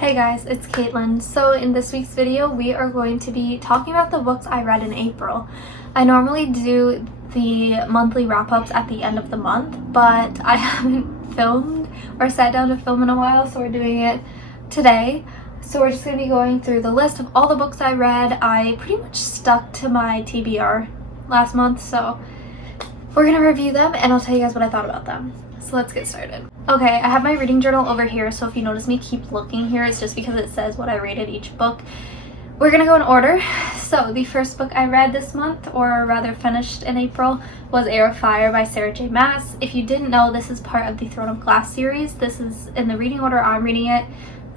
Hey guys, it's Caitlin. So in this week's video, we are going to be talking about the books I read in April. I normally do the monthly wrap-ups at the end of the month, but I haven't filmed or sat down to film in a while, so we're doing it today. So we're just going to be going through the list of all the books I read. I pretty much stuck to my TBR last month, so we're going to review them and I'll tell you guys what I thought about them. So let's get started. Okay, I have my reading journal over here, so if you notice me keep looking here, it's just because it says what I rated each book. We're gonna go in order. So the first book I read this month, or rather finished in April, was Heir of Fire by Sarah J Maas. If you didn't know, this is part of the Throne of Glass series. This is in the reading order I'm reading it,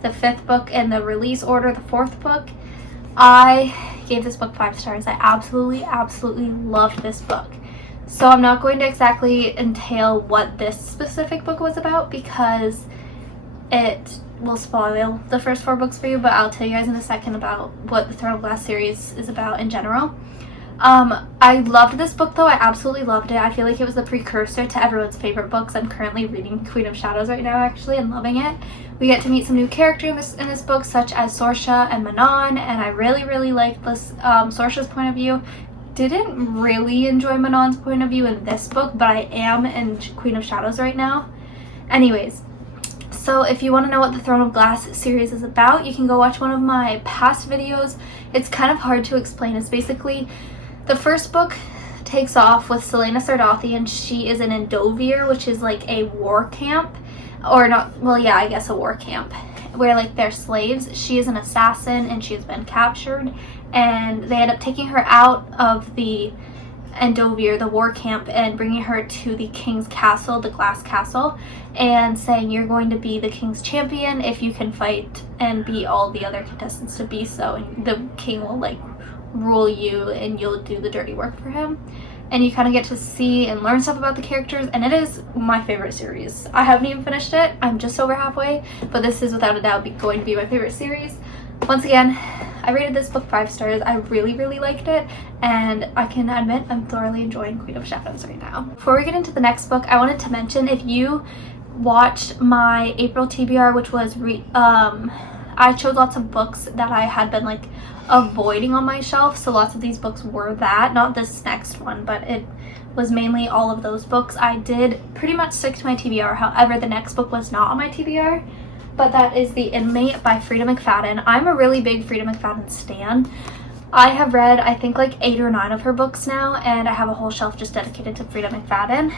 the 5th book, and the release order, the 4th book. I gave this book 5 stars. I absolutely loved this book. So I'm not going to exactly entail what this specific book was about because it will spoil the first 4 books for you, but I'll tell you guys in a second about what the Throne of Glass series is about in general. I loved this book though. I absolutely loved it. I feel like it was the precursor to everyone's favorite books. I'm currently reading Queen of Shadows right now actually and loving it. We get to meet some new characters in this book such as Sorsha and Manon, and I really liked this Sorsha's point of view. Didn't really enjoy Manon's point of view in this book, but I am in Queen of Shadows right now. Anyways, so if you want to know what the Throne of Glass series is about, you can go watch one of my past videos. It's kind of hard to explain. It's basically the first book takes off with Celaena Sardothia, and she is in Endovier, which is like a war camp, or not, well yeah, I guess a war camp, where like they're slaves. She is an assassin and she has been captured, and they end up taking her out of the Endovier, the war camp, and bringing her to the king's castle, the glass castle, and saying you're going to be the king's champion if you can fight and beat all the other contestants to be so, and the king will like rule you and you'll do the dirty work for him. And you kind of get to see and learn stuff about the characters, and it is my favorite series. I haven't even finished it. I'm just over halfway, but this is without a doubt going to be my favorite series. Once again, I rated this book 5 stars. I really liked it, and I can admit I'm thoroughly enjoying Queen of Shadows right now. Before we get into the next book, I wanted to mention, if you watched my April TBR, which was I chose lots of books that I had been like avoiding on my shelf, so lots of these books were that, not this next one, but it was mainly all of those books. I did pretty much stick to my TBR, however the next book was not on my TBR, but that is The Inmate by Freida McFadden. I'm a really big Freida McFadden stan. I have read I think like 8 or 9 of her books now, and I have a whole shelf just dedicated to Freida McFadden.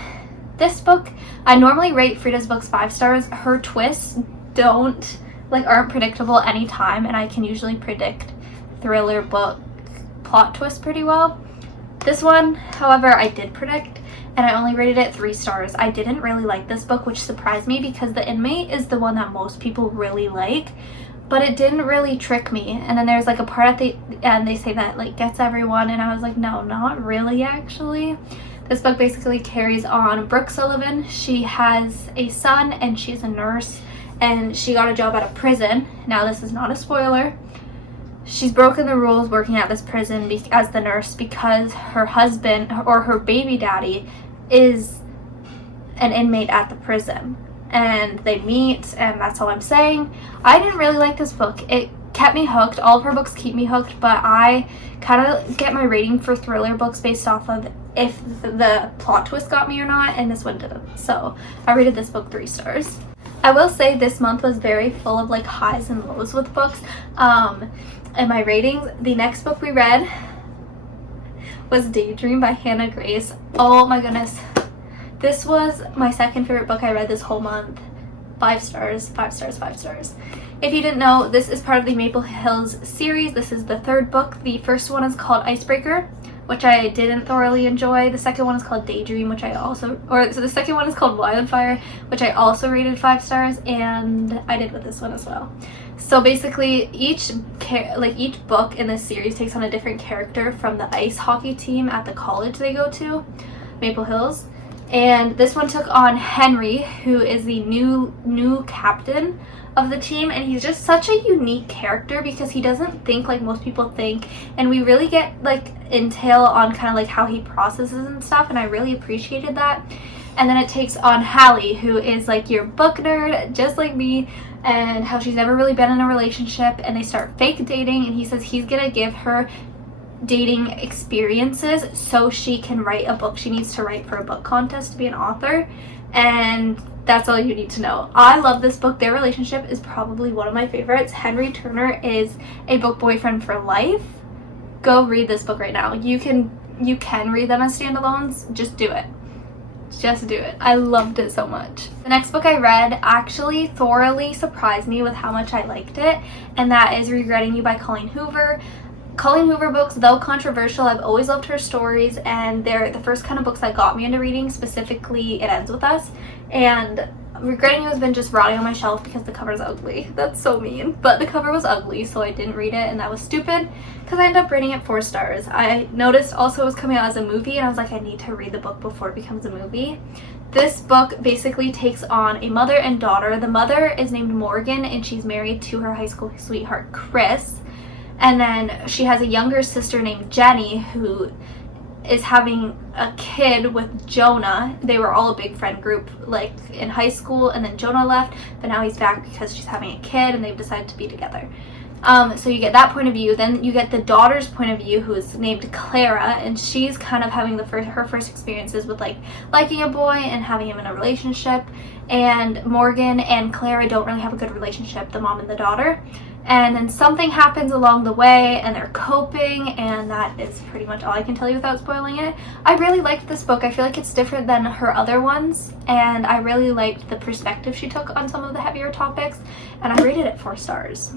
This book, I normally rate Freida's books 5 stars. Her twists aren't predictable anytime, and I can usually predict thriller book plot twists pretty well. This one, however, I did predict, and I only rated it 3 stars. I didn't really like this book, which surprised me because The Inmate is the one that most people really like, but it didn't really trick me. And then there's like a part at the end they say that like gets everyone, and I was like, no, not really actually. This book basically carries on Brooke Sullivan. She has a son and she's a nurse, and she got a job at a prison. Now this is not a spoiler. She's broken the rules working at this prison as the nurse because her husband or her baby daddy is an inmate at the prison, and they meet, and that's all I'm saying. I didn't really like this book. It kept me hooked. All of her books keep me hooked, but I kind of get my rating for thriller books based off of if the plot twist got me or not, and this one didn't. So I rated this book 3 stars. I will say this month was very full of like highs and lows with books and my ratings. The next book we read was Daydream by Hannah Grace. Oh my goodness, this was my second favorite book I read this whole month. 5 stars. If you didn't know, this is part of the Maple Hills series. This is the 3rd book. The first one is called Icebreaker, which I didn't thoroughly enjoy. The second one is called Daydream, which the second one is called Wildfire, which I also rated 5 stars, and I did with this one as well. So basically each book in this series takes on a different character from the ice hockey team at the college they go to, Maple Hills. And this one took on Henry, who is the new captain of the team, and he's just such a unique character because he doesn't think like most people think, and we really get like intel on kind of like how he processes and stuff, and I really appreciated that. And then it takes on Hallie, who is like your book nerd just like me, and how she's never really been in a relationship, and they start fake dating, and he says he's gonna give her dating experiences so she can write a book she needs to write for a book contest to be an author. And that's all you need to know. I love this book. Their relationship is probably one of my favorites. Henry Turner is a book boyfriend for life. Go read this book right now. You can read them as standalones. Just do it. Just do it. I loved it so much. The next book I read actually thoroughly surprised me with how much I liked it, and that is Regretting You by Colleen Hoover. Colleen Hoover books, though controversial, I've always loved her stories, and they're the first kind of books that got me into reading, specifically It Ends With Us. And Regretting You has been just rotting on my shelf because the cover's ugly. That's so mean. But the cover was ugly, so I didn't read it, and that was stupid because I ended up rating it 4 stars. I noticed also it was coming out as a movie, and I was like, I need to read the book before it becomes a movie. This book basically takes on a mother and daughter. The mother is named Morgan, and she's married to her high school sweetheart, Chris. And then she has a younger sister named Jenny who is having a kid with Jonah. They were all a big friend group like in high school, and then Jonah left, but now he's back because she's having a kid and they've decided to be together. So you get that point of view. Then you get the daughter's point of view, who is named Clara, and she's kind of having her first experiences with like liking a boy and having him in a relationship. And Morgan and Clara don't really have a good relationship, the mom and the daughter. And then something happens along the way and they're coping, and that is pretty much all I can tell you without spoiling it. I really liked this book. I feel like it's different than her other ones, and I really liked the perspective she took on some of the heavier topics, and I rated it 4 stars.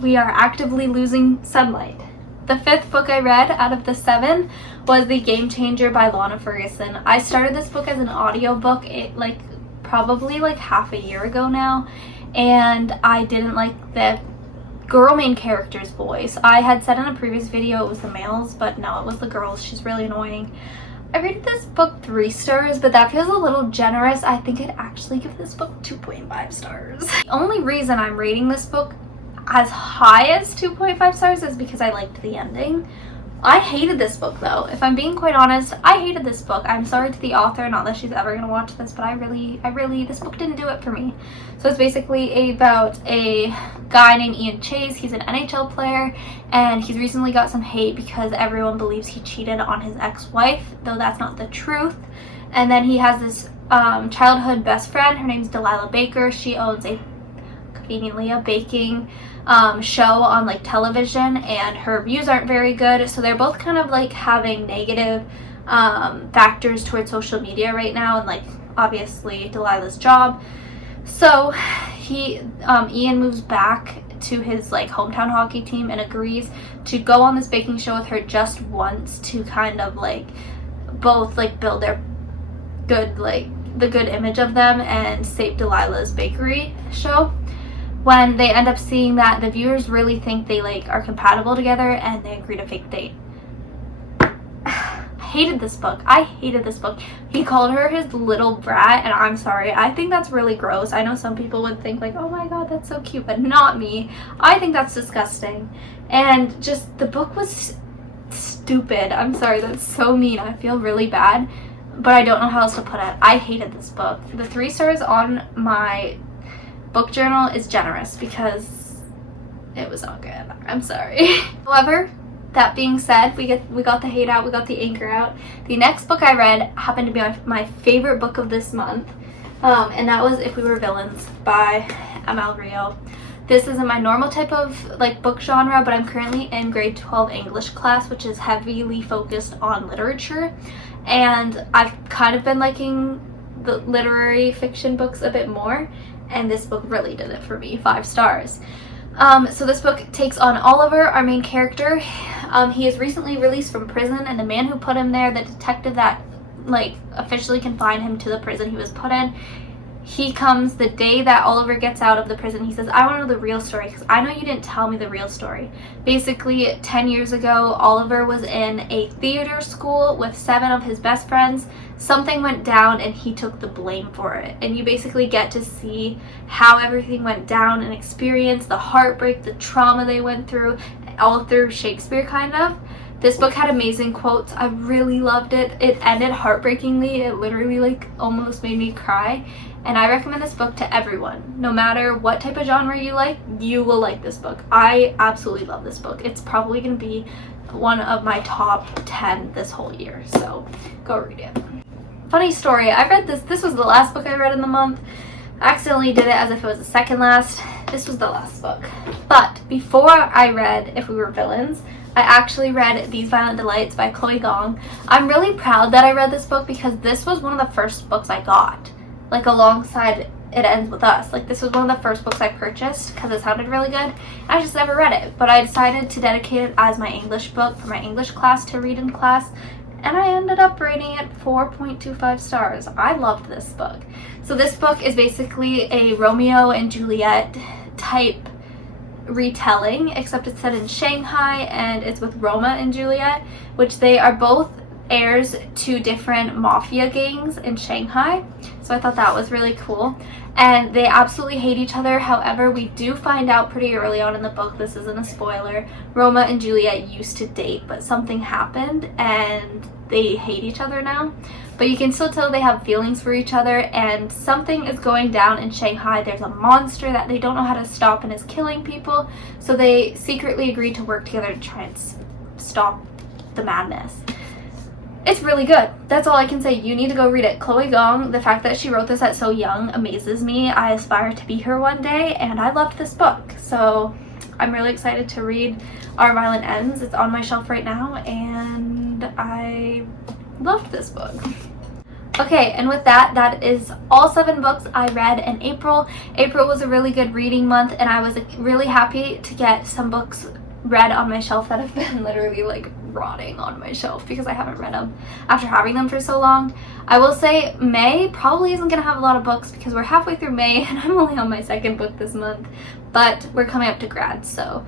We are actively losing sunlight. The 5th book I read out of the 7 was The Game Changer by Lana Ferguson. I started this book as an audiobook probably half a year ago now, and I didn't like the girl main character's voice. I had said in a previous video it was the males, but no, it was the girls. She's really annoying. I rated this book 3 stars, but that feels a little generous. I think I'd actually give this book 2.5 stars. The only reason I'm rating this book as high as 2.5 stars is because I liked the ending. I hated this book though. If I'm being quite honest, I hated this book. I'm sorry to the author, not that she's ever gonna watch this, but I really, this book didn't do it for me. So it's basically about a guy named Ian Chase. He's an NHL player, and he's recently got some hate because everyone believes he cheated on his ex-wife, though that's not the truth. And then he has this childhood best friend. Her name's Delilah Baker. She owns conveniently a baking show on television, and her views aren't very good, so they're both kind of having negative factors towards social media right now, and obviously Delilah's job. So Ian moves back to his hometown hockey team and agrees to go on this baking show with her just once to kind of both build their good the good image of them and save Delilah's bakery show. When they end up seeing that the viewers really think they are compatible together, and they agree to fake date. I hated this book. I hated this book. He called her his little brat, and I'm sorry. I think that's really gross. I know some people would think oh my god, that's so cute, but not me. I think that's disgusting. And just the book was stupid. I'm sorry, that's so mean. I feel really bad, but I don't know how else to put it. I hated this book. The 3 stars on my book journal is generous because it was not good. I'm sorry. However, that being said, we got the hate out, we got the anger out. The next book I read happened to be my favorite book of this month, and that was If We Were Villains by Amal Rio. This isn't my normal type of book genre, but I'm currently in grade 12 English class, which is heavily focused on literature, and I've kind of been liking the literary fiction books a bit more, and this book really did it for me. 5 stars. So this book takes on Oliver, our main character. He is recently released from prison, and the man who put him there, the detective that officially confined him to the prison he was put in, he comes the day that Oliver gets out of the prison. He says, I want to know the real story because I know you didn't tell me the real story. Basically, 10 years ago, Oliver was in a theater school with 7 of his best friends. Something went down and he took the blame for it. And you basically get to see how everything went down and experience the heartbreak, the trauma they went through, all through Shakespeare kind of. This book had amazing quotes. I really loved it. It ended heartbreakingly. It literally like almost made me cry. And I recommend this book to everyone. No matter what type of genre you like, you will like this book. I absolutely love this book. It's probably going to be one of my top 10 this whole year. So go read it. Funny story, I read this. This was the last book I read in the month. I accidentally did it as if it was the second last. This was the last book. But before I read If We Were Villains, I actually read These Violent Delights by Chloe Gong. I'm really proud that I read this book because this was one of the first books I got. Like alongside It Ends With Us. Like this was one of the first books I purchased because it sounded really good. I just never read it. But I decided to dedicate it as my English book for my English class to read in class. And I ended up rating it 4.25 stars. I loved this book. So this book is basically a Romeo and Juliet type retelling, except it's set in Shanghai and it's with Roma and Juliet, which they are both heirs to different mafia gangs in Shanghai. So I thought that was really cool. And they absolutely hate each other. However, we do find out pretty early on in the book, this isn't a spoiler, Roma and Juliet used to date, but something happened and they hate each other now. But you can still tell they have feelings for each other, and something is going down in Shanghai. There's a monster that they don't know how to stop and is killing people. So they secretly agree to work together to try and stop the madness. It's really good. That's all I can say. You need to go read it. Chloe Gong, the fact that she wrote this at so young amazes me. I aspire to be her one day, and I loved this book. So I'm really excited to read Our Violent Ends. It's on my shelf right now, and I loved this book. Okay, and with that, that is all 7 books I read in April. April was a really good reading month, and I was really happy to get some books read on my shelf that have been literally like rotting on my shelf because I haven't read them after having them for so long. I will say May probably isn't going to have a lot of books because we're halfway through May and I'm only on my 2nd book this month, but we're coming up to grad, so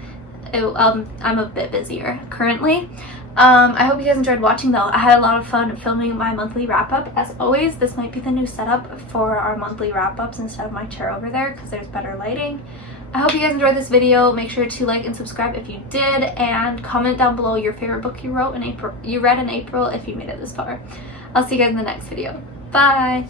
I'm a bit busier currently. I hope you guys enjoyed watching though. I had a lot of fun filming my monthly wrap-up. As always, this might be the new setup for our monthly wrap-ups instead of my chair over there because there's better lighting. I hope you guys enjoyed this video. Make sure to like and subscribe if you did, and comment down below your favorite book you read in April if you made it this far. I'll see you guys in the next video. Bye!